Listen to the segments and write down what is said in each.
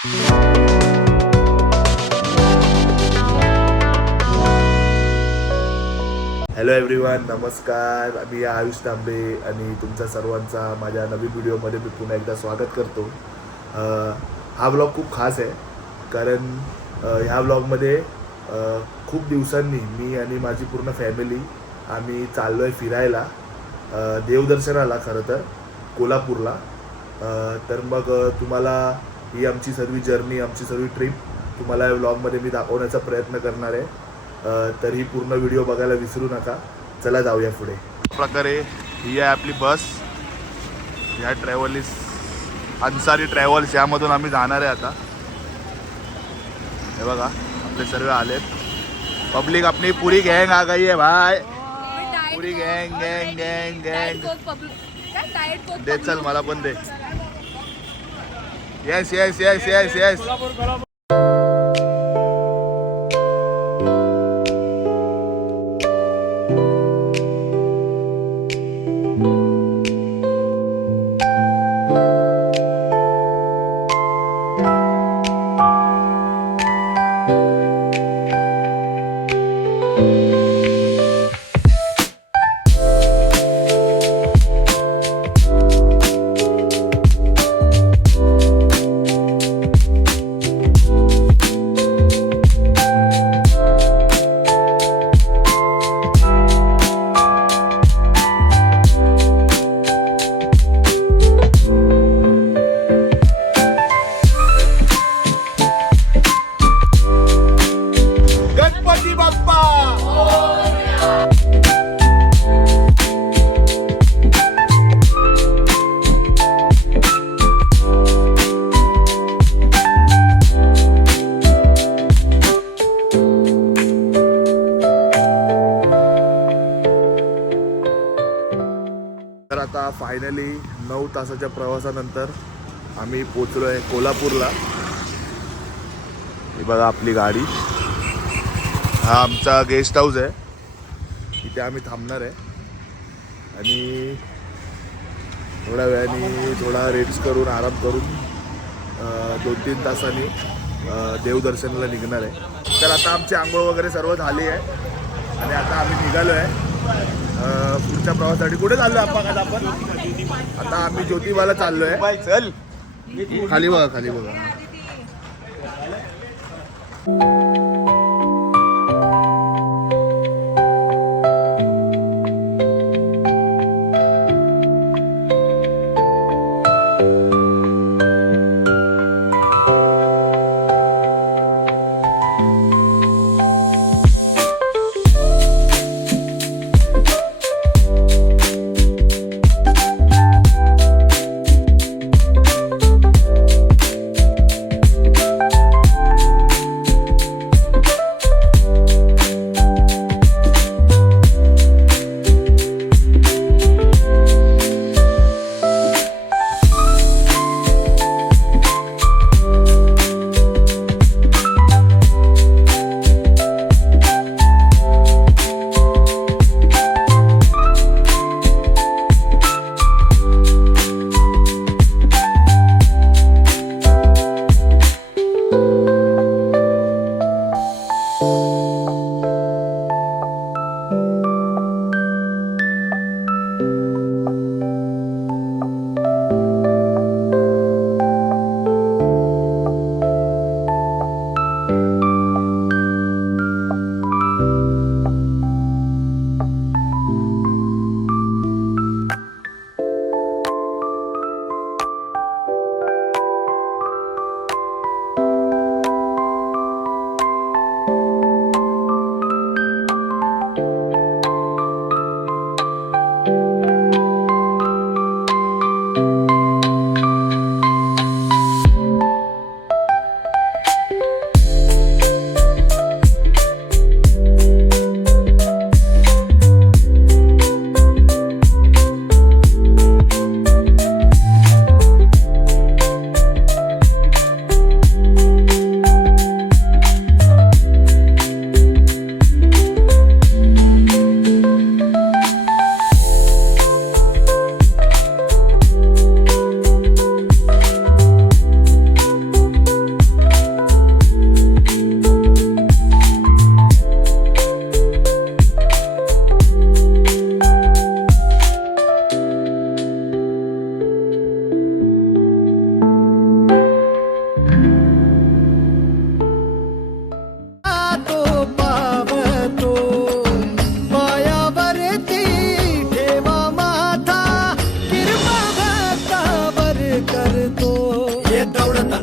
Hello everyone, नमस्कार. मी आयुष तांबे आणि तुमच्या सर्वांचा माझ्या नवीन व्हिडिओमध्ये मी पुन्हा एकदा स्वागत करतो. हा व्लॉग खूप खास आहे कारण ह्या व्लॉगमध्ये खूप दिवसांनी मी आणि माझी पूर्ण फॅमिली आम्ही चाललो आहे फिरायला, देवदर्शनाला, खरं तर कोल्हापूरला. तर मग तुम्हाला ही आमची सर्व जर्नी, आमची सर्व ट्रिप तुम्हाला या व्लॉगमध्ये मी दाखवण्याचा प्रयत्न करणार आहे. तर ही पूर्ण व्हिडिओ बघायला विसरू नका. चला जाऊया पुढे. प्रकारे ही आहे आपली बस. ह्या ट्रॅव्हल्स अन्सारी ट्रॅव्हल्स यामधून आम्ही जाणार आहे आता. हे बघा आपले सर्व आलेत. पब्लिक अपनी पूरी गैंग आ गई है भाई. पूरी गैंग गैंग गैंग गैंग. दे चल, मला पण दे. Yes yes yes yes yes. तर आता फायनली 9 तासाच्या प्रवासानंतर आम्ही पोचलो आहे कोल्हापूरला. ही बघा आपली गाडी. हा आमचा गेस्ट हाऊस आहे. इथे आम्ही थांबणार आहे आणि थोड्या वेळाने थोडा रेस्ट करून, आराम करून 2-3 तासांनी देवदर्शनाला निघणार आहे. तर आता आमची आंघोळ वगैरे सर्व झाली आहे आणि आता आम्ही निघालो आहे पुढच्या प्रवासासाठी. कुठे चाललो आपण? आता आम्ही ज्योतिबाला चाललो आहे. चल खाली बघा, खाली बघा.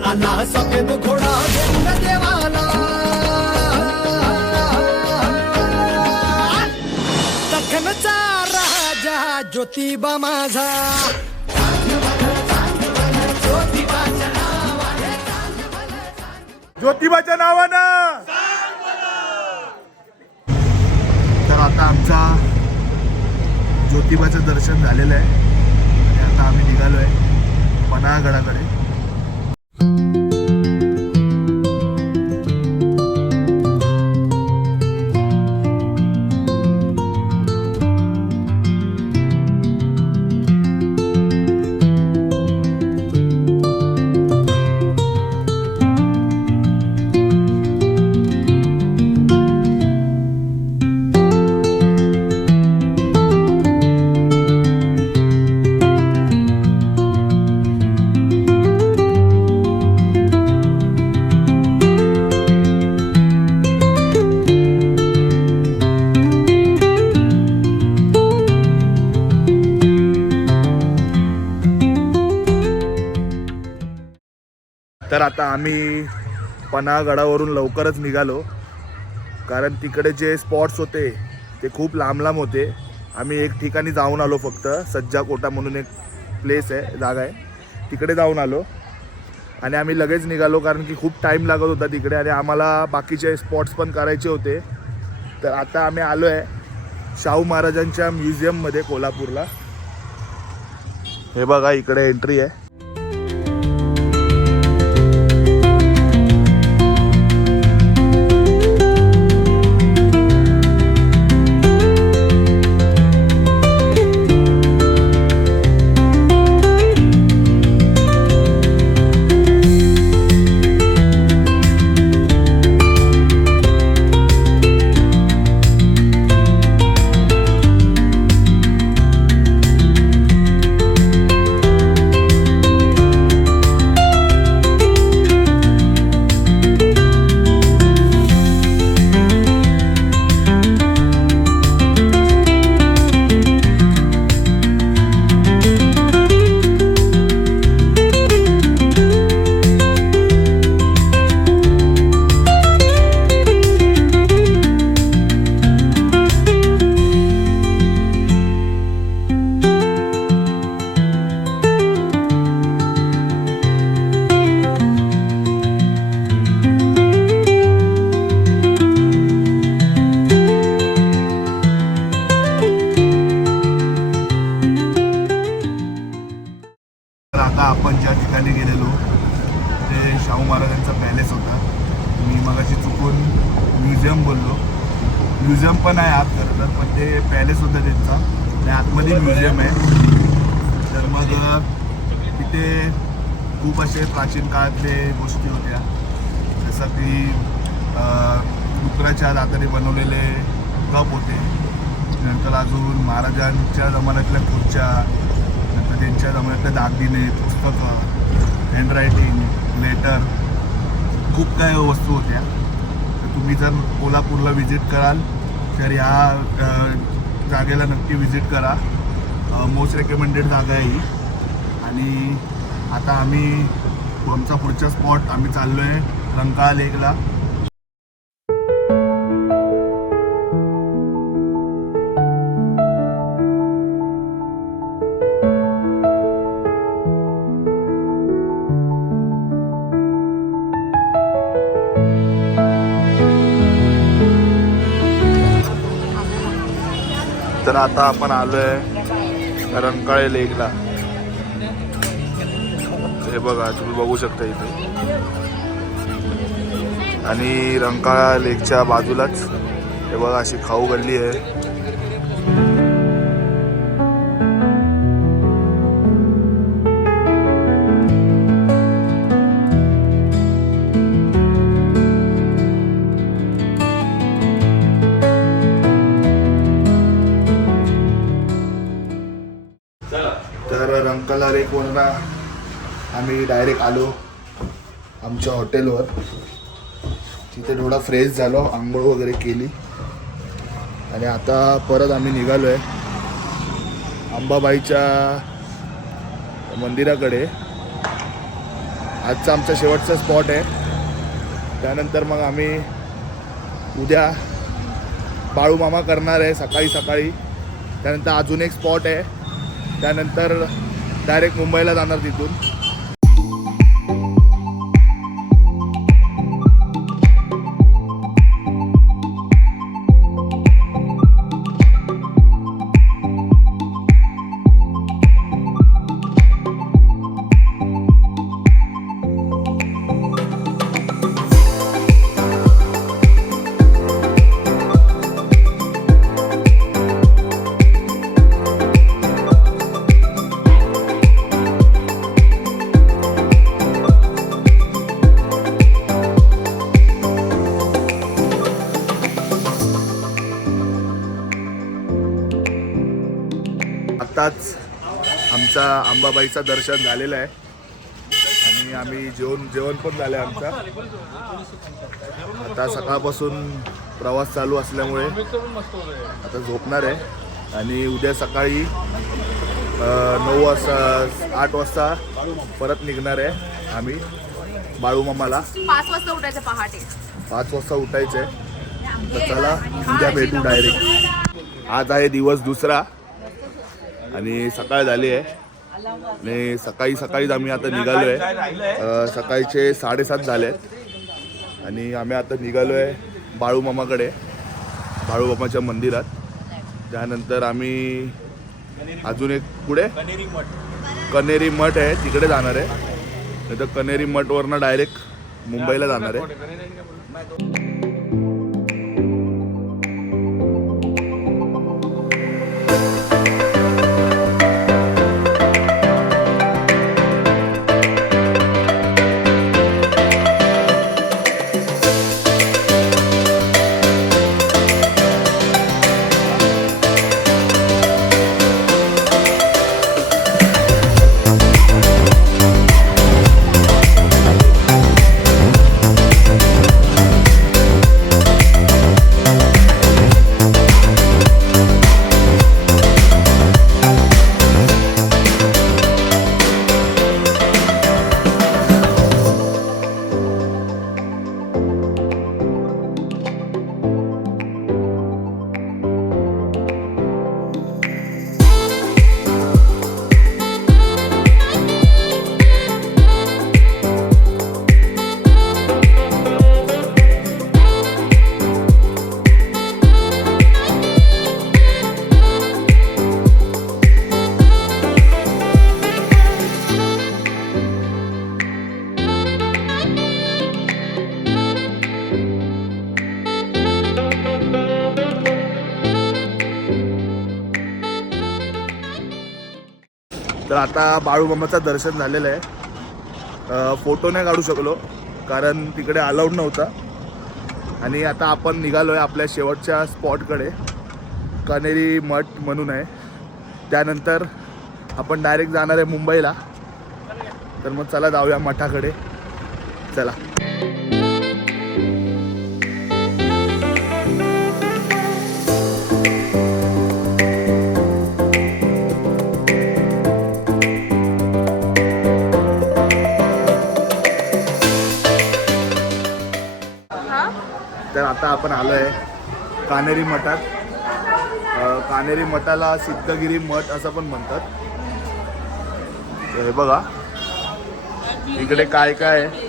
आला सफेद घोडा घेऊन देवाला दख्खनचा राजा ज्योतिबा माझा ज्योतिबाच्या नावानं. तर आता आमचा ज्योतिबाचं दर्शन झालेलं आहे आणि आता आम्ही निघालो आहे पन्हाळगडाकडे. तर आता आम्ही पन्हाळगडावरून लवकरच निघालो, कारण तिकडे जे स्पॉट्स होते ते खूप लांब लांब होते. आम्ही एक ठिकाणी जाऊन आलो, फक्त सज्जा कोटा म्हणून एक प्लेस आहे, जागा आहे, तिकडे जाऊन आलो आणि आम्ही लगेच निघालो, कारण की खूप टाईम लागत होता तिकडे आणि आम्हाला बाकीचे स्पॉट्स पण करायचे होते. तर आता आम्ही आलो आहे शाहू महाराजांच्या म्युझियममध्ये कोल्हापूरला. हे बघा, इकडे एंट्री आहे. आपण ज्या ठिकाणी गेलेलो ते शाहू महाराजांचा पॅलेस होता. मी मगाशी चुकून म्युझियम बोललो. म्युझियम पण आहे आत खरं तर, पण ते पॅलेस होतं त्यांचा आणि आतमध्ये म्युझियम आहे. तर मग तिथे खूप असे प्राचीन काळातले गोष्टी होत्या, जसं की डुकराच्या दाताने बनवलेले कप होते, नंतर अजून महाराजांच्या जमान्यातल्या खुर्च्या, नंतर त्यांच्या जमान्यातले दागिने, पुस्तकं, हँडरायटिंग, लेटर, खूप काही वस्तू होत्या. तर तुम्ही जर कोल्हापूरला व्हिजिट कराल तर ह्या जागेला नक्की व्हिजिट करा. मोस्ट रेकमेंडेड जागा आहे ही. आणि आता आम्ही आमचा पुढचा स्पॉट आम्ही चाललो आहे रंकाळा लेकला. तर आता आपण आलो आहे रंकाळे लेकला. हे बघा, तुम्ही बघू शकता इथे. आणि रंकाळा लेकच्या बाजूलाच हे बघा अशी खाऊ गल्ली आहे. तर रंकाळा लेकवरनं आम्ही डायरेक्ट आलो आमच्या हॉटेलवर. तिथे थोडा फ्रेश झालो, आंघोळ वगैरे केली आणि आता परत आम्ही निघालो आहे अंबाबाईच्या मंदिराकडे. आजचा आमचा शेवटचा स्पॉट आहे. त्यानंतर मग आम्ही उद्या बाळूमामा करणार आहे सकाळी सकाळी. त्यानंतर अजून एक स्पॉट आहे. त्यानंतर डायरेक्ट मुंबईला जाणार तिथून. आत्ताच आमचा अंबाबाईचं दर्शन झालेलं आहे आणि आम्ही जेवण पण झालं आहे आमचा. आता सकाळपासून प्रवास चालू असल्यामुळे आता झोपणार आहे आणि उद्या सकाळी 9 वाजता 8 वाजता परत निघणार आहे आम्ही बाळूमामाला. 5 वाजता उठायचं पहाटे. 5 वाजता उठायचं आहे. तर चला उद्या भेटू डायरेक्ट. आज आहे दिवस दुसरा आणि सकाळ झाली आहे आणि सकाळीच आम्ही आता निघालो आहे. सकाळचे 7:30 झाले आहेत आणि आम्ही आता निघालो आहे बाळूमामाकडे, बाळूमामाच्या मंदिरात. त्यानंतर आम्ही अजून एक पुढे कनेरी मठ आहे तिकडे जाणार आहे. नाही तर कनेरी मठवरनं डायरेक्ट मुंबईला जाणार आहे. तर आता बाळूमामाचं दर्शन झालेलं आहे. फोटो नाही काढू शकलो कारण तिकडे अलाउड नव्हता. आणि आता आपण निघालो आहे आपल्या शेवटच्या स्पॉटकडे, कनेरी मठ म्हणून आहे. त्यानंतर आपण डायरेक्ट जाणार आहे मुंबईला. तर मग चला जाऊया मठाकडे. चला. तर आता आपण आलो आहे कानेरी मठात. कानेरी मठाला सिद्धगिरी मठ असं पण म्हणतात. हे बघा इकडे काय काय आहे.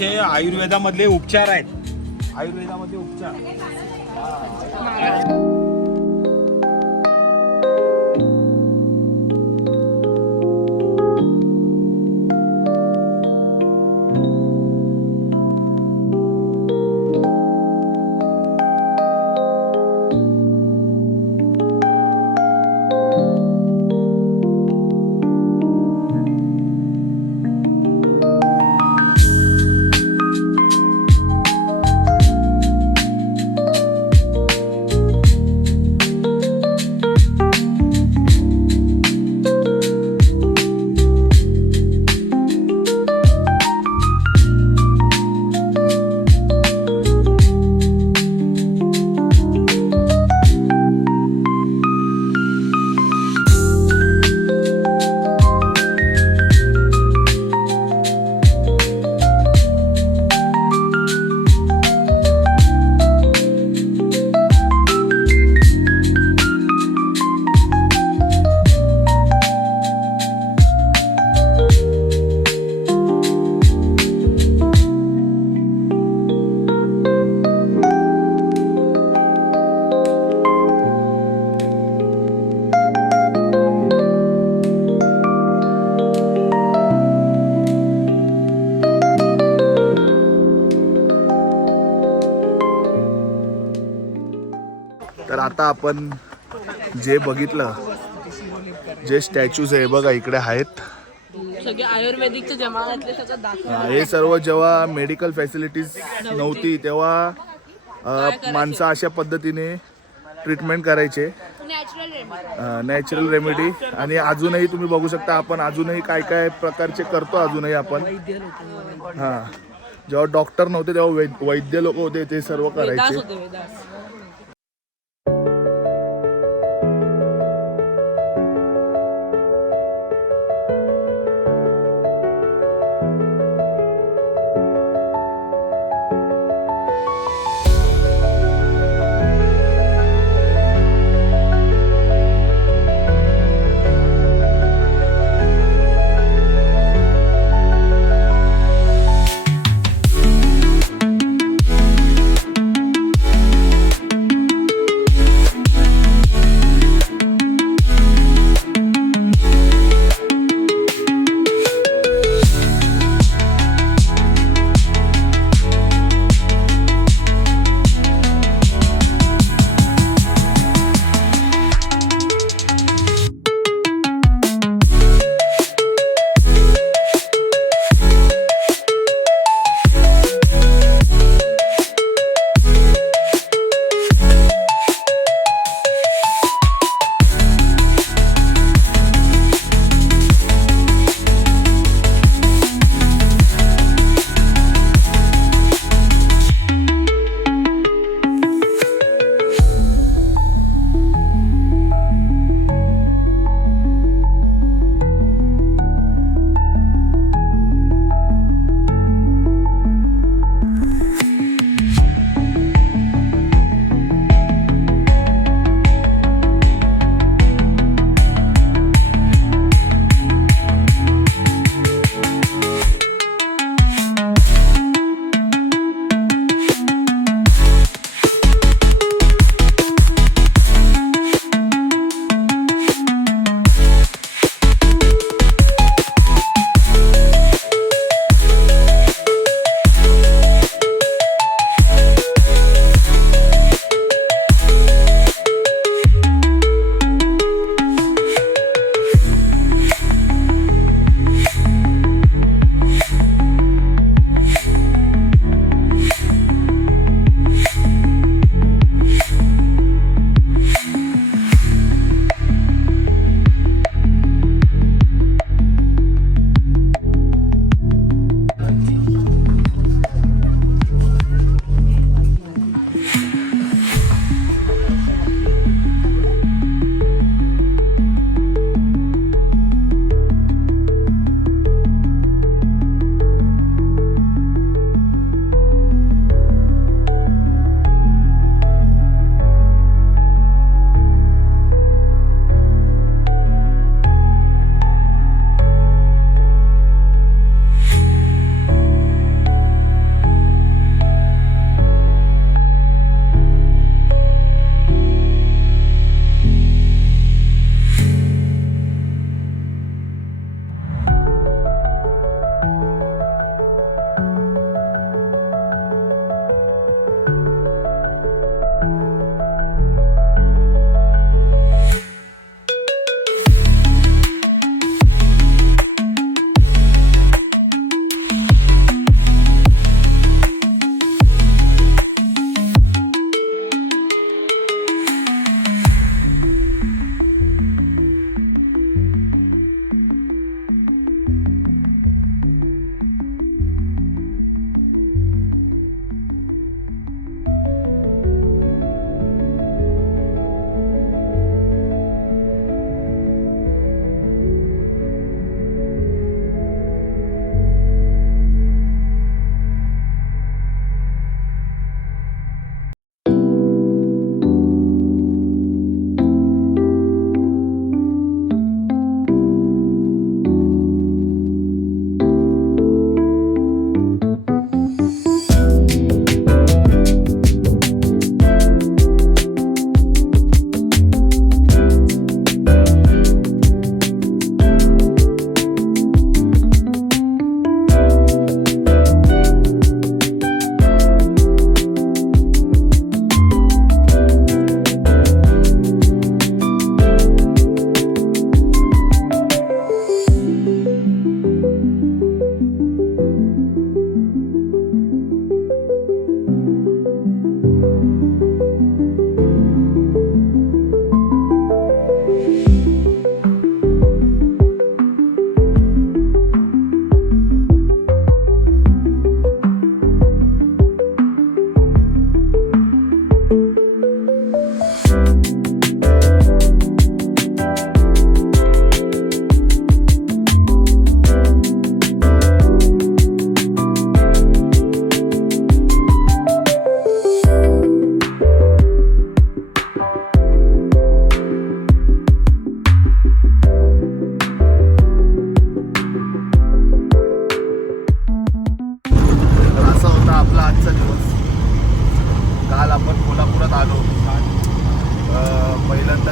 असे आयुर्वेदामधले उपचार आहेत. आयुर्वेदामधले उपचार. तर आता आपण जे बघितलं, जे स्टॅच्यूज आहे बघा इकडे आहेत, सगळे आयुर्वेदिकच्या जमान्यातले सगळं दाखवलं. हे सर्व जेव्हा मेडिकल फॅसिलिटीज नव्हती तेव्हा माणसं अशा पद्धतीने ट्रीटमेंट करायचे, नॅचरल रेमेडी. आणि अजूनही तुम्ही बघू शकता, आपण अजूनही काय काय प्रकारचे करतो अजूनही आपण. हां, जेव्हा डॉक्टर नव्हते तेव्हा वैद्य लोक होते, ते सर्व वेदास करायचे. होते वेदास.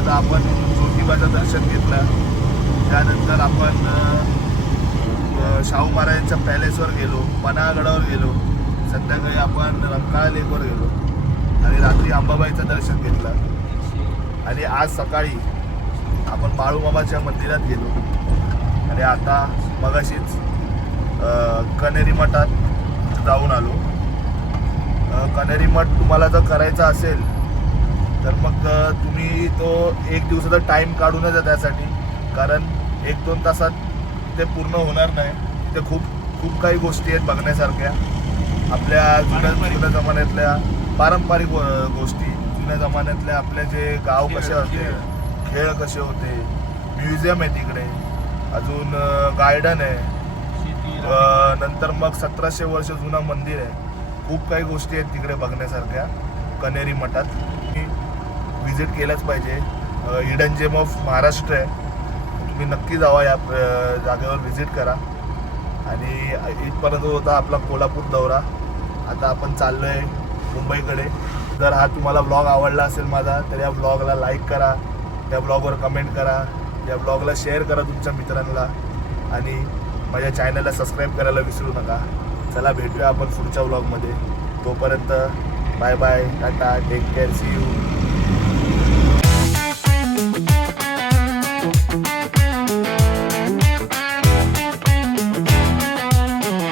आता आपण ज्योतिबाचं दर्शन घेतलं. त्यानंतर आपण शाहू महाराजांच्या पॅलेसवर गेलो, पन्हाळगडावर गेलो, संध्याकाळी आपण रंकाळा लेकवर गेलो आणि रात्री अंबाबाईचं दर्शन घेतलं. आणि आज सकाळी आपण बाळूमामाच्या मंदिरात गेलो आणि आता मगाशीच कनेरी मठात जाऊन आलो. कनेरी मठ तुम्हाला जर करायचा असेल तर मग तुम्ही तो एक दिवसाचा टाईम काढूनच आहे त्यासाठी, कारण 1-2 तासात ते पूर्ण होणार नाही. ते खूप काही गोष्टी आहेत बघण्यासारख्या. आपल्या जुन्या जमान्यातल्या पारंपरिक गोष्टी, जुन्या जमान्यातल्या आपले जे गाव कसे होते, खेळ कसे होते, म्युझियम आहे तिकडे, अजून गार्डन आहे, नंतर मग 1700 वर्ष जुनं मंदिर आहे. खूप काही गोष्टी आहेत तिकडे बघण्यासारख्या कनेरी मठात. विजिट केलंच पाहिजे. हिडन जेम ऑफ महाराष्ट्र आहे. तुम्ही नक्की जावा, या जागेवर व्हिजिट करा. आणि इथपर्यंत होता आपला कोल्हापूर दौरा. आता आपण चाललो आहे मुंबईकडे. जर हा तुम्हाला ब्लॉग आवडला असेल माझा, तर या ब्लॉगला लाईक करा, या ब्लॉगवर कमेंट करा, या ब्लॉगला शेअर करा तुमच्या मित्रांना आणि माझ्या चॅनलला सबस्क्राईब करायला विसरू नका. चला भेटूया आपण पुढच्या ब्लॉगमध्ये. तोपर्यंत bye bye, tata, take care, see you.